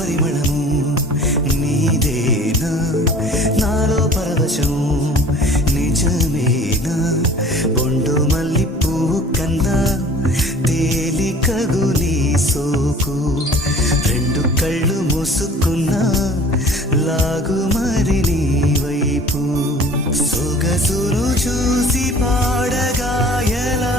పరిమళము నీదేనా, నాలో పరవశం నిజమేనా, బొండు మల్లి పువ్వు కన్నా తేలికగు నీ సోకు, రెండు కళ్ళు మూసుకున్నా లాగు మరి నీ వైపు, సొగసును చూసి పాడగా ఎలా